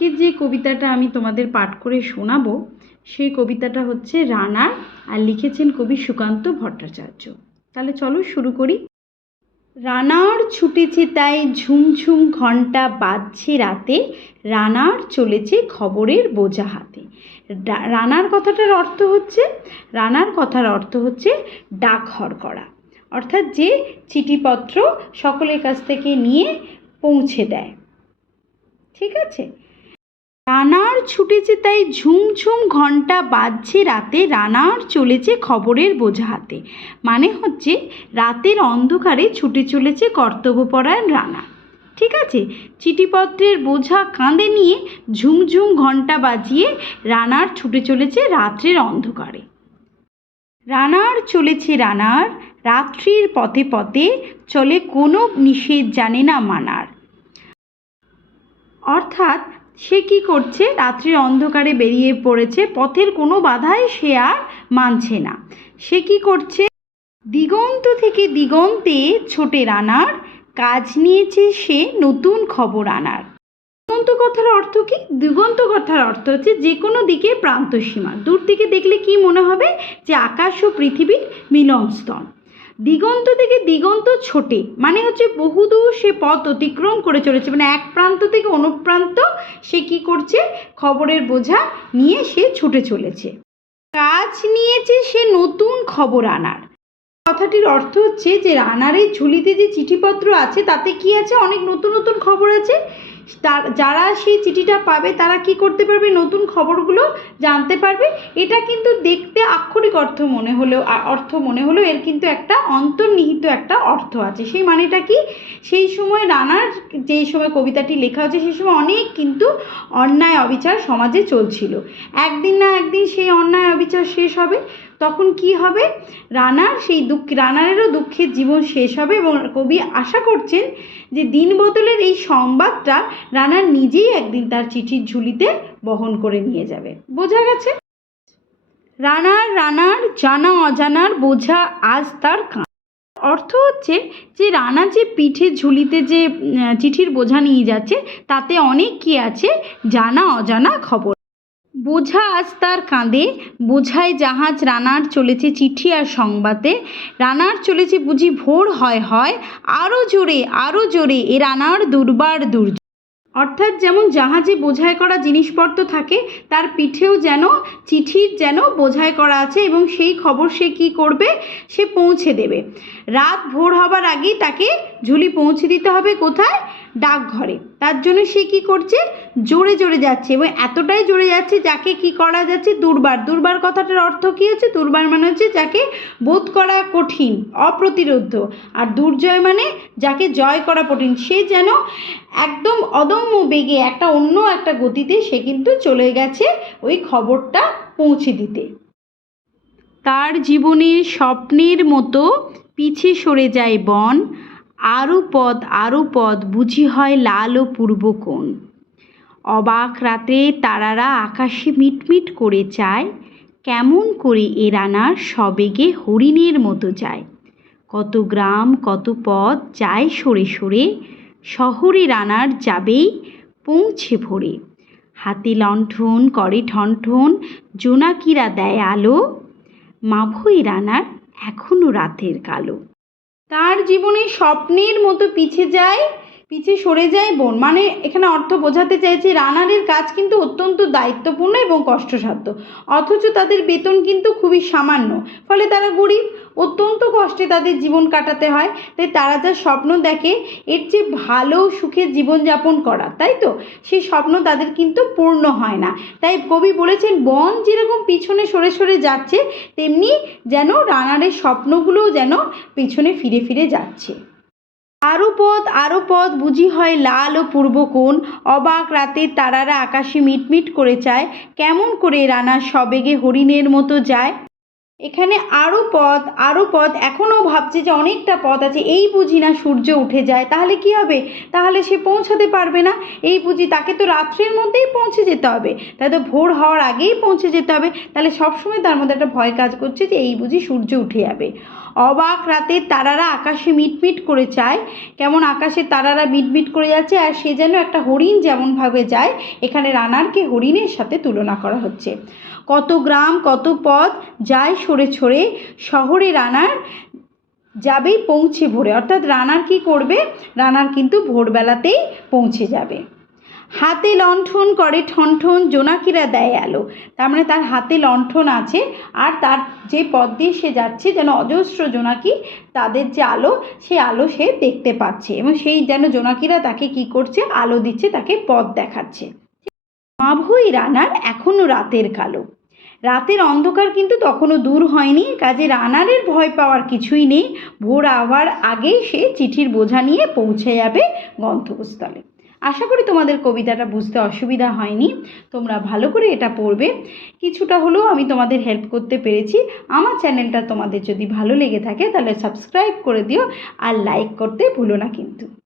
আজকের যে কবিতাটা আমি তোমাদের পাঠ করে শোনাবো সেই কবিতাটা হচ্ছে রানার, আর লিখেছেন কবি সুকান্ত ভট্টাচার্য। তাহলে চলো শুরু করি। রানার ছুটেছে তাই ঝুমঝুম ঘণ্টা বাজছে রাতে, রানার চলেছে খবরের বোঝা হাতে। রানার কথাটার অর্থ হচ্ছে, রানার কথার অর্থ হচ্ছে ডাকঘর করা, অর্থাৎ যে চিঠিপত্র সকলের কাছ থেকে নিয়ে পৌঁছে দেয়। ঠিক আছে। রানার ছুটেছে তাই ঝুমঝুম ঘণ্টা বাজছে রাতে, রানার চলেছে খবরের বোঝা হাতে। মানে হচ্ছে রাতের অন্ধকারে ছুটে চলেছে কর্তব্যপরায়ণ রানা। ঠিক আছে। চিঠিপত্রের বোঝা কাঁধে নিয়ে ঝুমঝুম ঘণ্টা বাজিয়ে রানার ছুটে চলেছে রাত্রের অন্ধকারে। রানার চলেছে রানার, রাত্রির পথে পথে চলে, কোনো নিষেধ জানে না মানার। অর্থাৎ সে কি করছে, রাত্রির অন্ধকারে বেরিয়ে পড়েছে, পথের কোনো বাধাই সে আর মানছে না। সে কি করছে, দিগন্ত থেকে দিগন্তে ছোটে রানার, কাজ নিয়েছে সে নতুন খবর আনার। দিগন্ত কথার অর্থ কি? দিগন্ত কথার অর্থ হচ্ছে যে কোনো দিকে প্রান্তসীমা। দূর থেকে দেখলে কি মনে হবে, যে আকাশ ও পৃথিবীর মিলনস্থল। দিগন্ত থেকে দিগন্ত ছোটে মানে হচ্ছে বহুদূর সে পথ অতিক্রম করে চলেছে, মানে এক প্রান্ত থেকে অন্য প্রান্ত সে কি করছে, খবরের বোঝা নিয়ে সে ছুটে চলেছে। কাজ নিয়েছে সে নতুন খবর আনার। কথাটির অর্থ হচ্ছে যে রানারের ঝুলিতে যে চিঠিপত্র আছে তাতে কি আছে, অনেক নতুন নতুন খবর আছে। যারা সেই চিঠিটা পাবে তারা কি করতে পারবে, নতুন খবরগুলো জানতে পারবে। এটা কিন্তু দেখতে আক্ষরিক অর্থ মনে হলেও এর কিন্তু একটা অন্তর্নিহিত একটা অর্থ আছে। সেই মানেটা কি, সেই সময় রানার যেই সময় কবিতাটি লেখা হচ্ছে সেই সময় অনেক কিন্তু অন্যায় অবিচার সমাজে চলছিল। একদিন না একদিন সেই অন্যায় অবিচার শেষ হবে। তখন কি হবে, রানারেরও দুঃখের জীবন শেষ হবে এবং কবি আশা করছেন যে দিন বদলের এই সংবাদটা রানার নিজেই একদিন তার চিঠির ঝুলিতে বহন করে নিয়ে যাবে। বোঝা গেছে? রানার জানা অজানার বোঝা আজ তার কাঁধে। অর্থ হচ্ছে যে রানা যে পিঠের ঝুলিতে যে চিঠির বোঝা নিয়ে যাচ্ছে তাতে অনেক কি আছে, জানা অজানা খবর। বোঝা আজ তার কাঁধে, বোঝায় জাহাজ রানার চলেছে চিঠি আর সংবাদে। রানার চলেছে বুঝি ভোর হয় আরও জোরে এ রানার দুর্বার দুর্য। অর্থাৎ যেমন জাহাজে বোঝাই করা জিনিসপত্র থাকে, তার পিঠেও যেন চিঠির যেন বোঝাই করা আছে এবং সেই খবর সে কি করবে, সে পৌঁছে দেবে। রাত ভোর হবার আগেই তাকে ঝুলি পৌঁছে দিতে হবে কোথায়, ডাকঘরে। তার জন্য সে কি করছে, জোরে জোরে যাচ্ছে এবং এতটাই জোরে যাচ্ছে যাকে কি করা যাচ্ছে, দুর্বার কথাটার অর্থ কি হচ্ছে, দুর্বার মানে হচ্ছে যাকে বোধ করা কঠিন, অপ্রতিরোধ্য। আর দুর্জয় মানে যাকে জয় করা কঠিন। সে যেন একদম অদম্য বেগে অন্য একটা গতিতে সে কিন্তু চলে গেছে ওই খবরটা পৌঁছে দিতে। তার জীবনের স্বপ্নের মতো পিছে সরে যায় বন, আরও পদ বুঝি হয় লাল ও পূর্ব কোণ। অবাক রাতে তারারা আকাশে মিটমিট করে চায়, কেমন করে এ রানার সবেগে হরিণের মতো যায়। কত গ্রাম কত পথ যায় সরে সরে, শহরে রানার যাবেই পৌঁছে ভোরে। হাতে লণ্ঠন করে ঠনঠন, জোনাকিরা দেয় আলো, মাভই রানার এখনো রাতের কালো। তার জীবনে স্বপ্নের মতো পিছে সরে যায় বন, মানে এখানে অর্থ বোঝাতে চাইছে রানারের কাজ কিন্তু অত্যন্ত দায়িত্বপূর্ণ এবং কষ্টসাধ্য, অথচ তাদের বেতন কিন্তু খুবই সামান্য। ফলে তারা গরিব, অত্যন্ত কষ্টে তাদের জীবন কাটাতে হয়। তাই তারা যা স্বপ্ন দেখে এর চেয়ে ভালো সুখের জীবনযাপন করা, তাই তো সেই স্বপ্ন তাদের কিন্তু পূর্ণ হয় না। তাই কবি বলেছেন বন যেরকম পিছনে সরে সরে যাচ্ছে, তেমনি যেন রানারের স্বপ্নগুলোও যেন পিছনে ফিরে ফিরে যাচ্ছে। আরও পথ বুঝি হয় লাল ও পূর্ব কোণ। অবাক রাতে তারারা আকাশে মিটমিট করে চায়, কেমন করে রানা সবেগে হরিণের মতো যায়। এখানে আরও পথ এখনও ভাবছে যে অনেকটা পথ আছে, এই বুঝি না সূর্য উঠে যায়, তাহলে কি হবে, তাহলে সে পৌঁছাতে পারবে না। এই বুঝি, তাকে তো রাত্রের মধ্যেই পৌঁছে যেতে হবে, তাই তো ভোর হওয়ার আগেই পৌঁছে যেতে হবে। তাহলে সবসময় তার মধ্যে একটা ভয় কাজ করছে যে এই বুঝি সূর্য উঠে যাবে। অবাক রাতের তারারা আকাশে মিটমিট করে চায়, কেমন আকাশে তারারা মিটমিট করে যাচ্ছে, আর সে যেন একটা হরিণ যেমনভাবে যায়, এখানে রানারকে হরিণের সাথে তুলনা করা হচ্ছে। কত গ্রাম কত পথ যায় সরে ছড়ে, শহরে রানার যাবেই পৌঁছে ভোরে। অর্থাৎ রানার কি করবে, রানার কিন্তু ভোরবেলাতেই পৌঁছে যাবে। হাতে লণ্ঠন করে ঠনঠন, জোনাকিরা দেয় আলো। তার মানে তার হাতে লণ্ঠন আছে, আর তার যে পথ দিয়ে সে যাচ্ছে যেন অজস্র জোনাকি, তাদের যে আলো, সেই আলো সে দেখতে পাচ্ছে, এবং সেই যেন জোনাকিরা তাকে কি করছে, আলো দিচ্ছে, তাকে পথ দেখাচ্ছে। মাভৈ রানার এখনো রাতের কালো। রাতের অন্ধকার কিন্তু তখনও দূর হয়নি, কাজে রানারের ভয় পাওয়ার কিছুই নেই। ভোর হওয়ার আগেই সে চিঠির বোঝা নিয়ে পৌঁছে যাবে গন্তব্যস্থলে। আশা করি তোমাদের কবিতাটা বুঝতে অসুবিধা হয়নি, তোমরা ভালো করে এটা পড়বে। কিছুটা হলেও আমি তোমাদের হেল্প করতে পেরেছি। আমার চ্যানেলটা তোমাদের যদি ভালো লেগে থাকে তাহলে সাবস্ক্রাইব করে দিও, আর লাইক করতে ভুলো না কিন্তু।